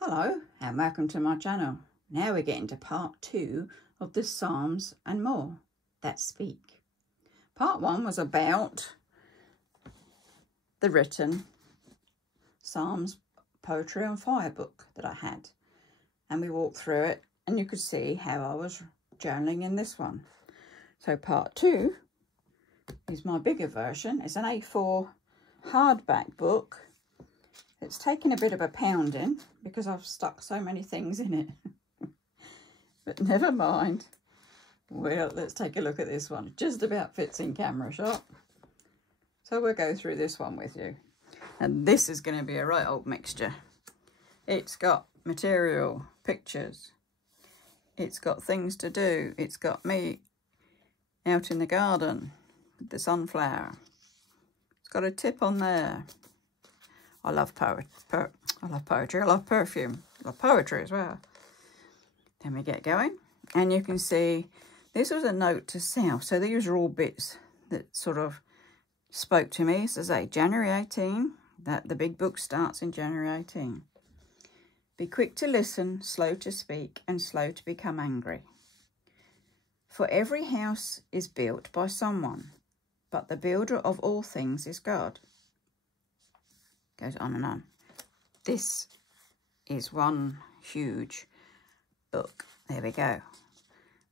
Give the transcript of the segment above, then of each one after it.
Hello and welcome to my channel. Now we're getting to part 2 of the Psalms and more that speak. Part 1 was about the written Psalms Poetry on Fire book that I had, and we walked through it and you could see how I was journaling in this one. So part 2 is my bigger version. It's an A4 hardback book. It's taken a bit of a pounding because I've stuck so many things in it. But never mind. Well, let's take a look at this one. It just about fits in camera shot. So we'll go through this one with you. And this is going to be a right old mixture. It's got material, pictures. It's got things to do. It's got me out in the garden with the sunflower. It's got a tip on there. I love poetry. I love perfume. I love poetry as well. Then we get going. And you can see this was a note to self. So these are all bits that sort of spoke to me. So say January 18. That the big book starts in January 18. Be quick to listen, slow to speak, and slow to become angry. For every house is built by someone, but the builder of all things is God. Goes on and on. This is one huge book. There we go.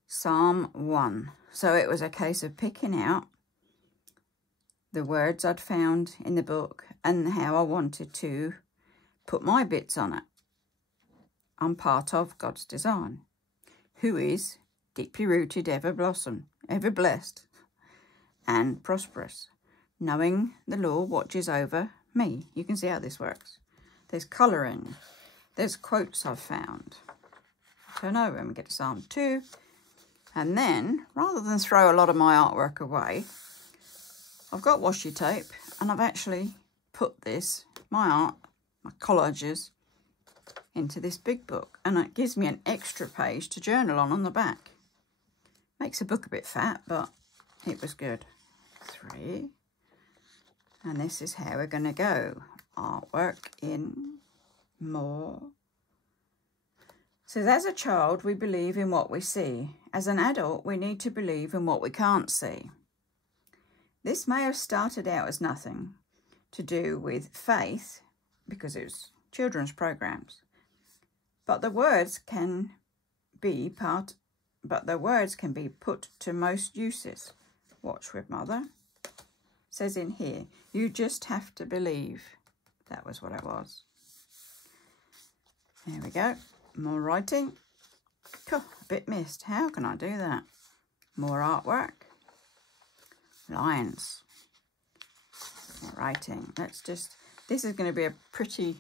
Psalm 1. So it was a case of picking out the words I'd found in the book and how I wanted to put my bits on it. I'm part of God's design, who is deeply rooted, ever blossom, ever blessed and prosperous, knowing the Lord watches over me. You can see how this works. There's colouring. There's quotes I've found. Turn over and we get to Psalm 2. And then, rather than throw a lot of my artwork away, I've got washi tape and I've actually put this, my art, my collages, into this big book. And it gives me an extra page to journal on the back. Makes the book a bit fat, but it was good. 3. And this is how we're going to go. Artwork in more. Says, as a child, we believe in what we see. As an adult, we need to believe in what we can't see. This may have started out as nothing to do with faith, because it was children's programs. But the words can be put to most uses. Watch with Mother. Says in here, you just have to believe. That was what it was. There we go. More writing. A bit missed. How can I do that? More artwork. Lines. More writing. This is going to be a pretty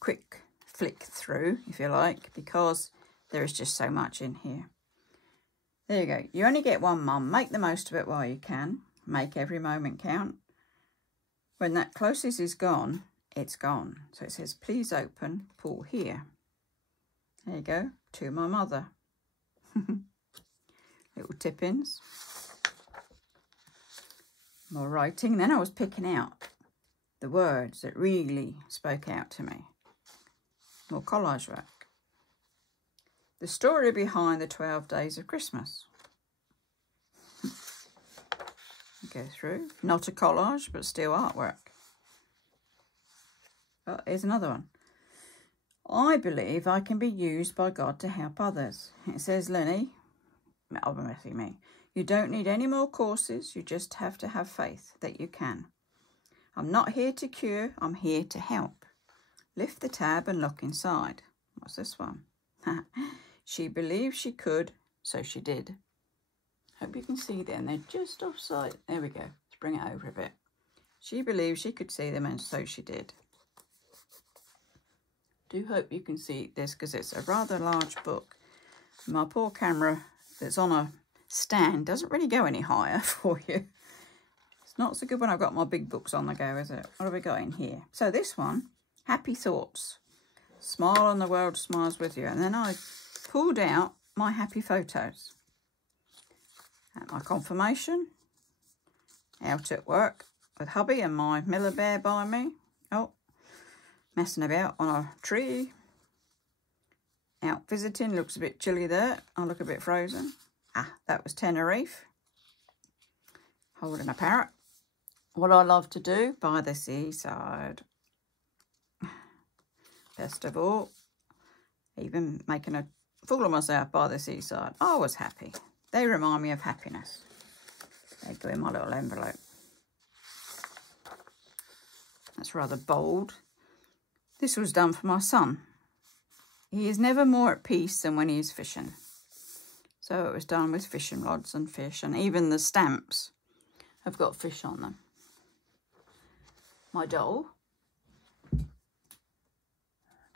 quick flick through, if you like, because there is just so much in here. There you go. You only get one mum. Make the most of it while you can. Make every moment count. When that closest is gone, it's gone. So it says, please open, pull here. There you go. To my mother. Little tip-ins. More writing. Then I was picking out the words that really spoke out to me. More collage work. The story behind the 12 days of Christmas. Go through. Not a collage, but still artwork. Oh, here's another one. I believe I can be used by God to help others. It says, Lenny, obviously me, you don't need any more courses. You just have to have faith that you can. I'm not here to cure. I'm here to help. Lift the tab and look inside. What's this one? She believed she could, so she did. Hope you can see them. They're just offside. There we go. Let's bring it over a bit. She believed she could see them, and so she did. Do hope you can see this because it's a rather large book. My poor camera that's on a stand doesn't really go any higher for you. It's not so good when I've got my big books on the go, is it? What have we got in here? So this one, Happy Thoughts. Smile and the world smiles with you. And then I pulled out my happy photos. At my confirmation, out at work with hubby and my Miller bear by me. Oh, messing about on a tree. out visiting. Looks a bit chilly there. I look a bit frozen. Ah, that was Tenerife. Holding a parrot. What I love to do by the seaside. Best of all, even making a fool of myself by the seaside. I was happy. They remind me of happiness. They go in my little envelope. That's rather bold. This was done for my son. He is never more at peace than when he is fishing. So it was done with fishing rods and fish, and even the stamps have got fish on them. My doll.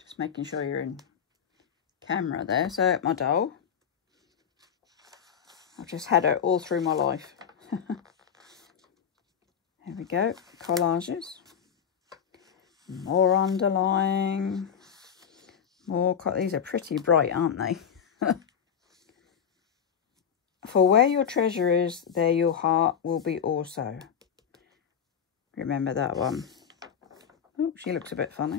Just making sure you're in camera there. So my doll. I've just had her all through my life. There we go. Collages. More underlying. More. These are pretty bright, aren't they? For where your treasure is, there your heart will be also. Remember that one. Oh, she looks a bit funny.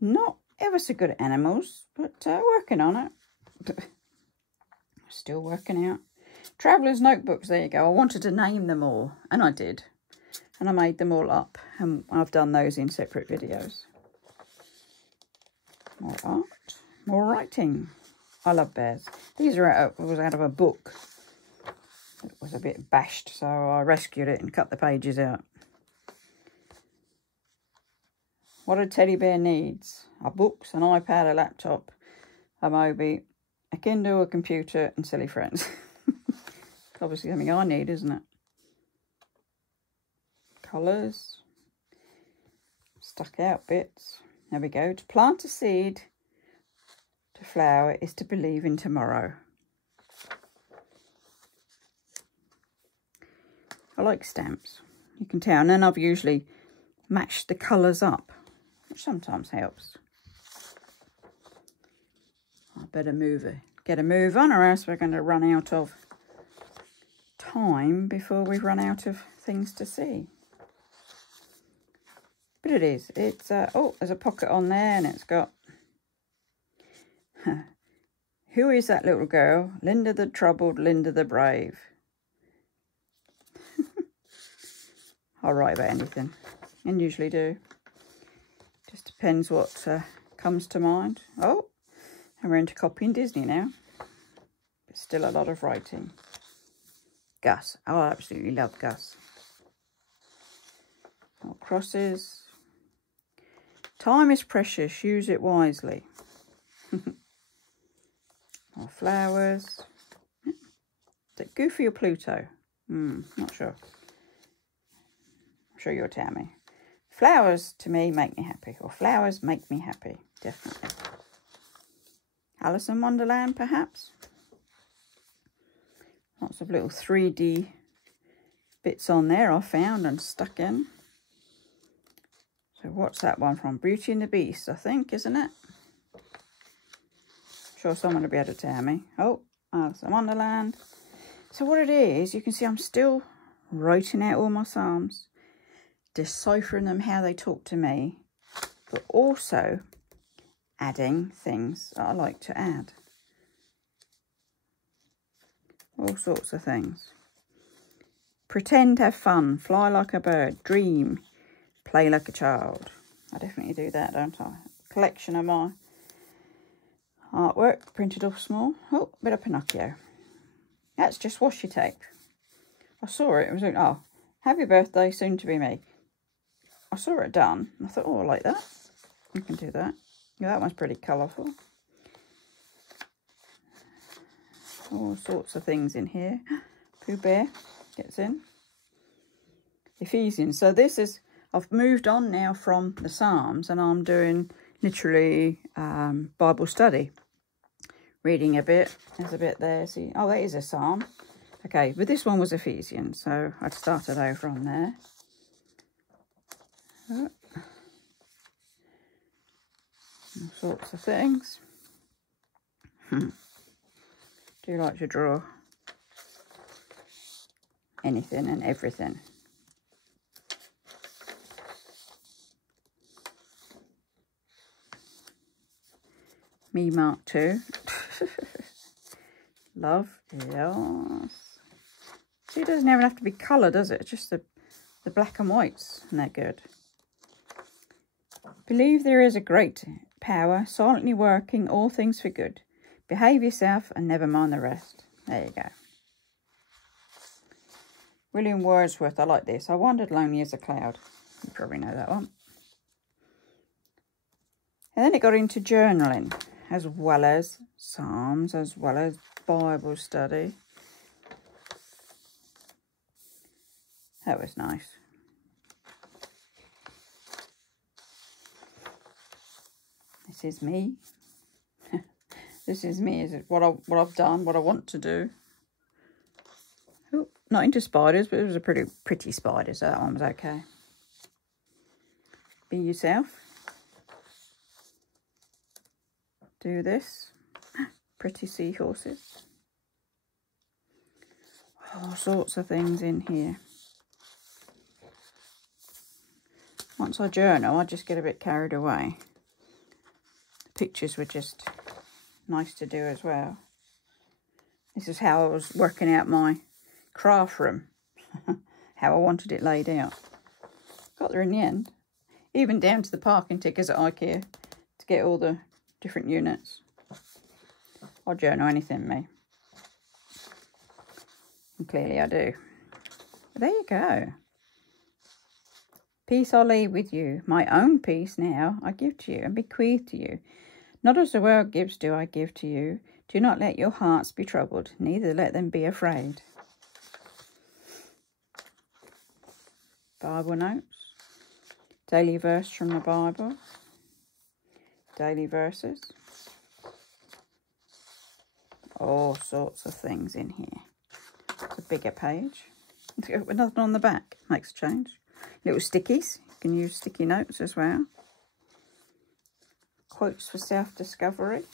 Not ever so good at animals, but working on it. Still working out. Traveller's notebooks, there you go. I wanted to name them all, and I did. And I made them all up, and I've done those in separate videos. More art, more writing. I love bears. These are out of a book. It was a bit bashed, so I rescued it and cut the pages out. What a teddy bear needs. Are books, an iPad, a laptop, a Moby, a Kindle, a computer, and silly friends. Obviously something I need, isn't it? Colours. Stuck out bits. There we go. To plant a seed, to flower, is to believe in tomorrow. I like stamps. You can tell. And then I've usually matched the colours up, which sometimes helps. I better get a move on, or else we're going to run out of time before we run out of things to see. But it is. It's oh, there's a pocket on there, and it's got. Who is that little girl? Linda the troubled, Linda the brave. I'll write about anything, and usually do. Just depends what comes to mind. Oh, and we're into copying Disney now. But still a lot of writing. Gus. Oh, I absolutely love Gus. More crosses. Time is precious. Use it wisely. More flowers. Is it Goofy or Pluto? Not sure. I'm sure you'll tell me. Flowers to me make me happy. Or flowers make me happy. Definitely. Alice in Wonderland, perhaps. Lots of little 3D bits on there I found and stuck in. So what's that one from? Beauty and the Beast, I think, isn't it? I'm sure someone will be able to tell me. Oh, Alice in Wonderland. So what it is, you can see I'm still writing out all my psalms, deciphering them how they talk to me, but also adding things that I like to add. All sorts of things. Pretend, have fun, fly like a bird, dream, play like a child. I definitely do that, don't I? Collection of my artwork, printed off small. Oh, bit of Pinocchio. That's just washi tape. I saw it. It was like, oh, happy birthday, soon to be me. I saw it done. I thought, oh, I like that. You can do that. Yeah, that one's pretty colourful. All sorts of things in here. Pooh Bear gets in. Ephesians. So this is, I've moved on now from the Psalms, and I'm doing literally Bible study. Reading a bit. There's a bit there. See, oh, that is a Psalm. Okay, but this one was Ephesians, so I'd started over on there. Oh. All sorts of things. Do you like to draw anything and everything? Me Mark 2. Love, yes. See, it doesn't even have to be colour, does it? It's just the black and whites, and they're good. Believe there is a great power, silently working all things for good. Behave yourself and never mind the rest. There you go. William Wordsworth, I like this. I wandered lonely as a cloud. You probably know that one. And then it got into journaling, as well as Psalms, as well as Bible study. That was nice. This is me. This is me. Is it what I've done, what I want to do. Ooh, not into spiders, but it was a pretty spider, so that one was okay. Be yourself. Do this. Pretty seahorses. All sorts of things in here. Once I journal, I just get a bit carried away. The pictures were just nice to do as well. This is how I was working out my craft room. How I wanted it laid out. Got there in the end. Even down to the parking tickets at IKEA to get all the different units. I'll journal anything, me. And clearly I do. But there you go. Peace I leave with you. My own peace now I give to you and bequeath to you. Not as the world gives do I give to you. Do not let your hearts be troubled, neither let them be afraid. Bible notes. Daily verse from the Bible. Daily verses. All sorts of things in here. It's a bigger page. With nothing on the back. Makes a change. Little stickies. You can use sticky notes as well. Quotes for self-discovery.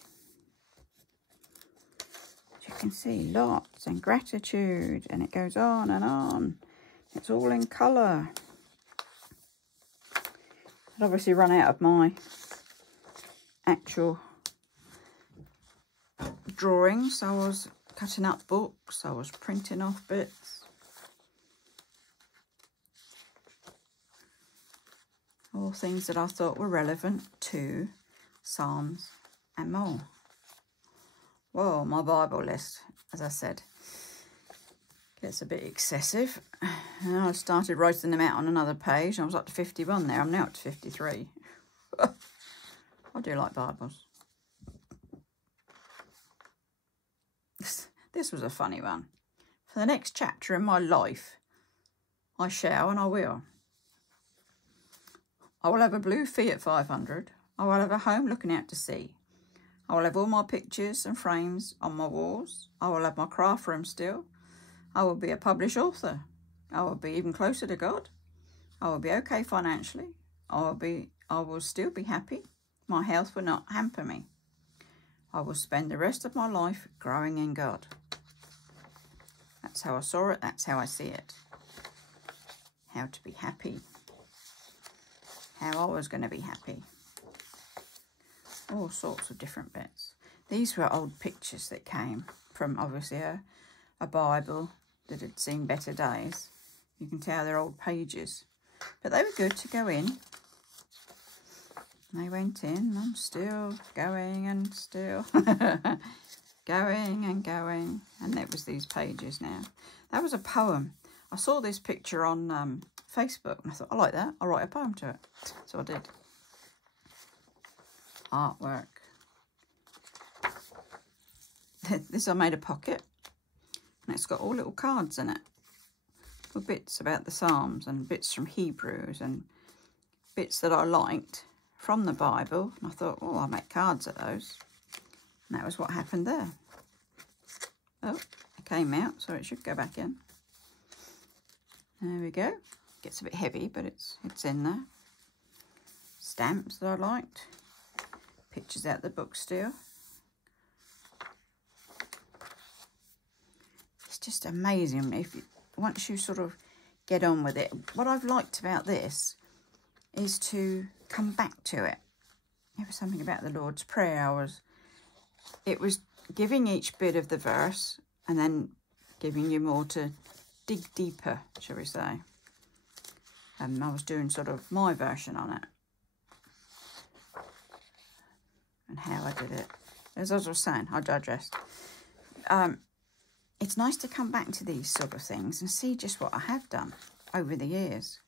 As you can see, lots and gratitude. And it goes on and on. It's all in colour. I'd obviously run out of my actual drawings. I was cutting up books. I was printing off bits. All things that I thought were relevant to Psalms and more. Well, my Bible list, as I said, gets a bit excessive. And I started writing them out on another page. I was up to 51 there. I'm now up to 53. I do like Bibles. This was a funny one. For the next chapter in my life, I shall and I will. I will have a blue Fiat 500. I will have a home looking out to sea. I will have all my pictures and frames on my walls. I will have my craft room still. I will be a published author. I will be even closer to God. I will be okay financially. I will still be happy. My health will not hamper me. I will spend the rest of my life growing in God. That's how I saw it. That's how I see it. How to be happy. How I was going to be happy. All sorts of different bits. These were old pictures that came from obviously a Bible that had seen better days. You can tell they're old pages. But they were good to go in. They went in. I'm still going and still going and going. And it was these pages now. That was a poem. I saw this picture on Facebook and I thought, I like that. I'll write a poem to it. So I did. Artwork. This I made a pocket. And it's got all little cards in it. With bits about the Psalms and bits from Hebrews and bits that I liked from the Bible. And I thought, oh, I'll make cards of those. And that was what happened there. Oh, it came out, so it should go back in. There we go. Gets a bit heavy, but it's in there. Stamps that I liked. Pictures out the book still. It's just amazing once you sort of get on with it. What I've liked about this is to come back to it. There was something about the Lord's Prayer I was it was giving each bit of the verse and then giving you more to dig deeper, shall we say. And I was doing sort of my version on it. And how I did it. As I was saying, I digressed. It's nice to come back to these sort of things and see just what I have done over the years.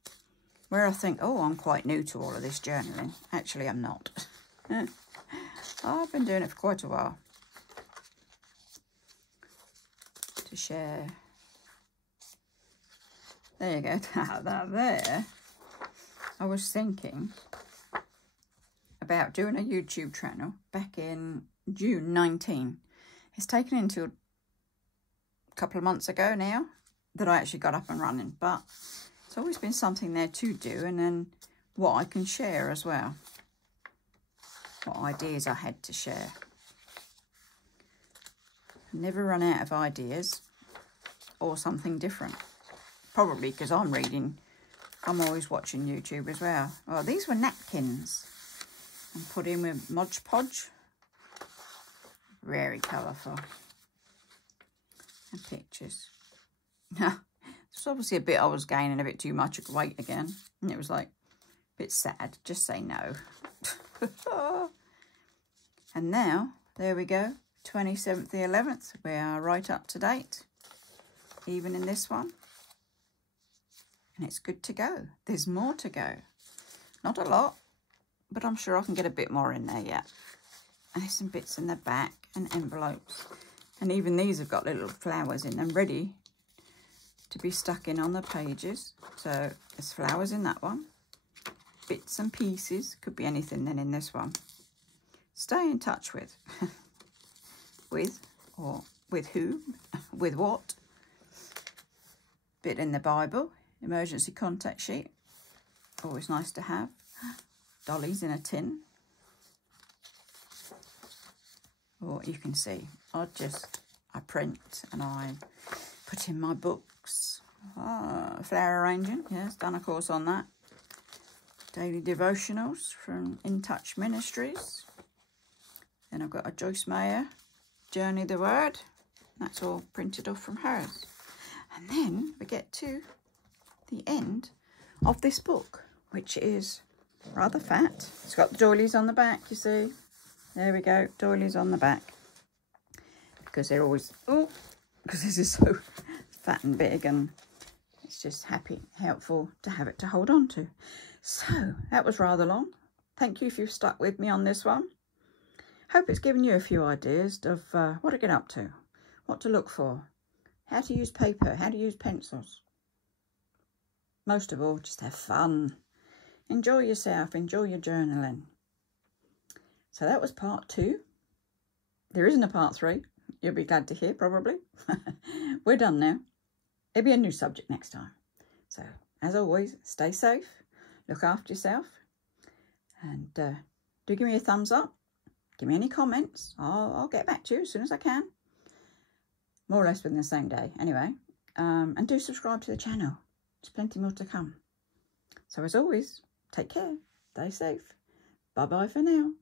Where I think, oh, I'm quite new to all of this journaling. Actually, I'm not. I've been doing it for quite a while. To share. There you go. That there. I was thinking about doing a YouTube channel back in June 19. It's taken until a couple of months ago now that I actually got up and running, but it's always been something there to do, and then what I can share as well, what ideas I had to share. I never run out of ideas or something different, probably because I'm always watching YouTube as well. Well, these were napkins and put in with Mod Podge. Very colourful. And pictures. It's obviously a bit I was gaining a bit too much weight again. And it was like a bit sad. Just say no. And now, there we go. 27th the 11th. We are right up to date. Even in this one. And it's good to go. There's more to go. Not a lot. But I'm sure I can get a bit more in there yet. And there's some bits in the back and envelopes. And even these have got little flowers in them ready to be stuck in on the pages. So there's flowers in that one. Bits and pieces. Could be anything then in this one. Stay in touch with. With who. With what. Bit in the Bible. Emergency contact sheet. Always nice to have. Dollies in a tin. Or you can see, I print and I put in my books. Flower arranging, yes, done a course on that. Daily devotionals from In Touch Ministries. Then I've got a Joyce Meyer, Journey the Word. That's all printed off from hers. And then we get to the end of this book, which is rather fat. It's got the doilies on the back, you see. There we go, doilies on the back. Because they're always, because this is so fat and big, and it's just helpful to have it to hold on to. So, that was rather long. Thank you if you've stuck with me on this one. Hope it's given you a few ideas of what to get up to, what to look for, how to use paper, how to use pencils. Most of all, just have fun. Enjoy yourself, enjoy your journaling. So that was part 2. There isn't a part 3. You'll be glad to hear, probably. We're done now. It'll be a new subject next time. So, as always, stay safe. Look after yourself. And do give me a thumbs up. Give me any comments. I'll get back to you as soon as I can. More or less within the same day. Anyway. And do subscribe to the channel. There's plenty more to come. So, as always, take care. Stay safe. Bye-bye for now.